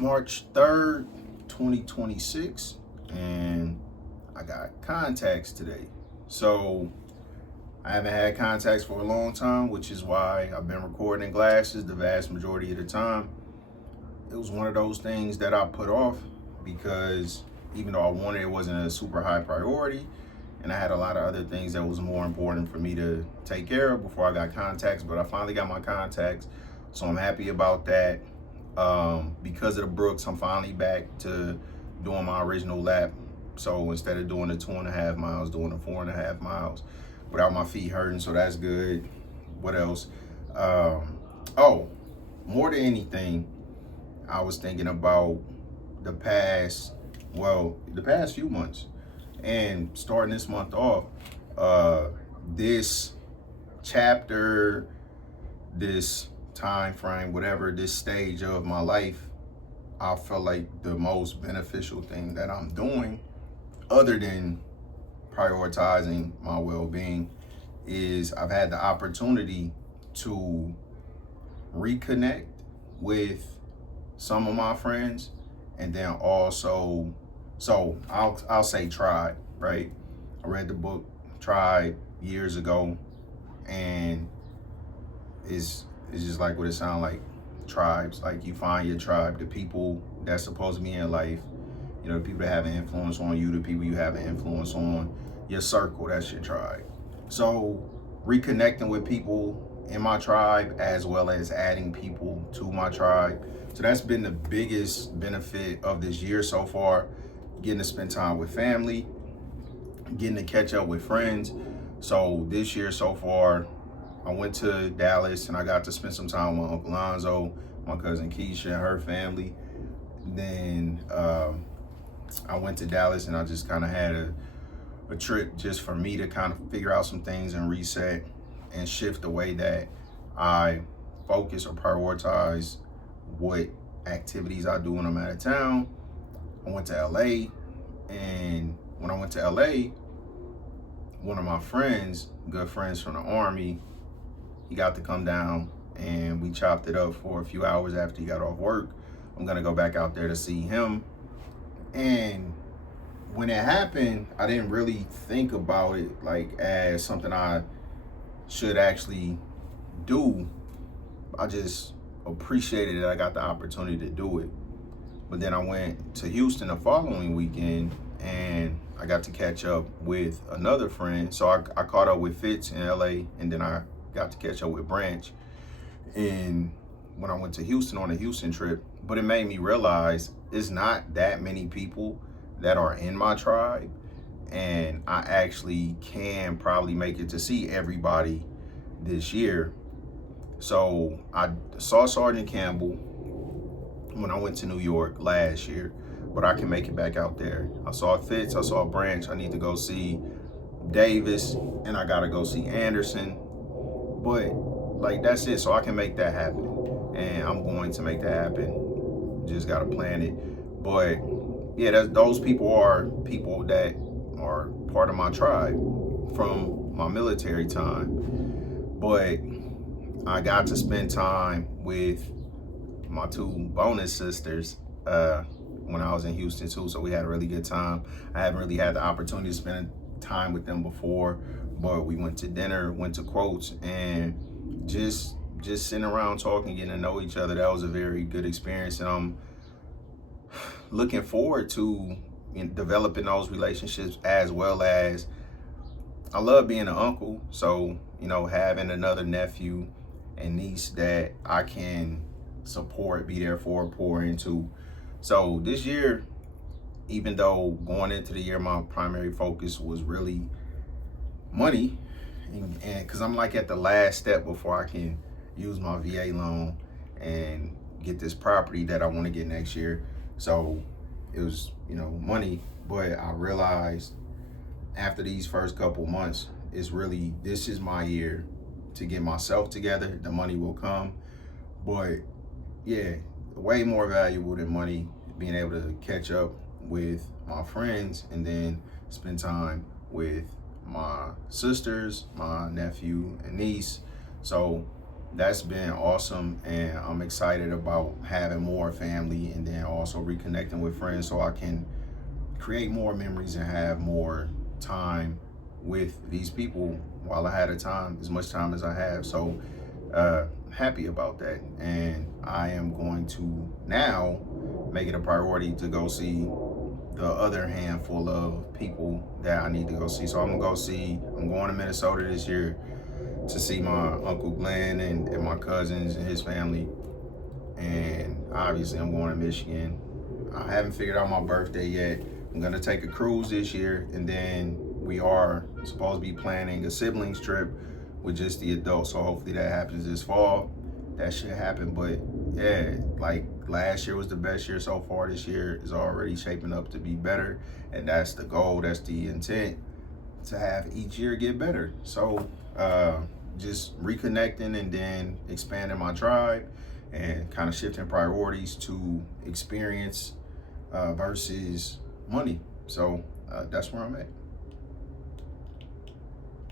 March 3rd, 2026, and I got contacts today. So I haven't had contacts for a long time, which is why I've been recording in glasses the vast majority of the time. It was one of those things that I put off because even though I wanted, it wasn't a super high priority. And I had a lot of other things that was more important for me to take care of before I got contacts, but I finally got my contacts. So I'm happy about that. Because of the Brooks, I'm finally back to doing my original lap. So instead of doing the 2.5 miles, doing the 4.5 miles without my feet hurting. So that's good. What else? Oh, more than anything, I was thinking about the past few months, and starting this month off, this chapter, this time frame, whatever, this stage of my life, I feel like the most beneficial thing that I'm doing, other than prioritizing my well-being, is I've had the opportunity to reconnect with some of my friends, and then also, so I'll say Tribe, right? I read the book Tribe years ago, and it's just like what it sounds like. Tribes, like you find your tribe, the people that's supposed to be in life, the people that have an influence on you, the people you have an influence on, your circle, that's your tribe. So reconnecting with people in my tribe, as well as adding people to my tribe. So that's been the biggest benefit of this year so far, getting to spend time with family, getting to catch up with friends. So this year so far, I went to Dallas and I got to spend some time with Uncle Lonzo, my cousin Keisha and her family. Then I went to Dallas and I just kind of had a trip just for me to kind of figure out some things and reset and shift the way that I focus or prioritize what activities I do when I'm out of town. I went to LA, and when I went to LA, one of my friends, good friends from the Army, he got to come down and we chopped it up for a few hours after he got off work. I'm gonna go back out there to see him. And when it happened, I didn't really think about it like as something I should actually do. I just appreciated that I got the opportunity to do it. But then I went to Houston the following weekend and I got to catch up with another friend. So I caught up with Fitz in LA, and then I got to catch up with Branch. And when I went to Houston on a Houston trip, but it made me realize it's not that many people that are in my tribe, and I actually can probably make it to see everybody this year. So I saw Sergeant Campbell when I went to New York last year, but I can make it back out there. I saw Fitz, I saw Branch. I need to go see Davis, and I gotta go see Anderson. But like that's it. So I can make that happen, and I'm going to make that happen. Just gotta plan it. But yeah, those people are people that are part of my tribe from my military time. But I got to spend time with my two bonus sisters when I was in Houston too, so we had a really good time. I haven't really had the opportunity to spend time with them before, but we went to dinner, went to Quotes, and just sitting around talking, getting to know each other. That was a very good experience, and I'm looking forward to developing those relationships, as well as I love being an uncle. So having another nephew and niece that I can support, be there for, pour into. So this year, even though going into the year my primary focus was really money, and because I'm like at the last step before I can use my VA loan and get this property that I want to get next year. So it was money, but I realized after these first couple months, this is my year to get myself together. The money will come, but yeah, way more valuable than money, being able to catch up with my friends and then spend time with my sisters, my nephew and niece. So that's been awesome, and I'm excited about having more family and then also reconnecting with friends so I can create more memories and have more time with these people while I had a time, as much time as I have. So happy about that. And I am going to now make it a priority to go see the other handful of people that I need to go see. So I'm going to Minnesota this year to see my Uncle Glenn and my cousins and his family. And obviously I'm going to Michigan. I haven't figured out my birthday yet. I'm gonna take a cruise this year, and then we are supposed to be planning a siblings trip with just the adults. So hopefully that happens this fall. That should happen. But yeah, like last year was the best year so far. This year is already shaping up to be better, and that's the goal. That's the intent, to have each year get better. So just reconnecting and then expanding my tribe and kind of shifting priorities to experience versus money. So that's where I'm at.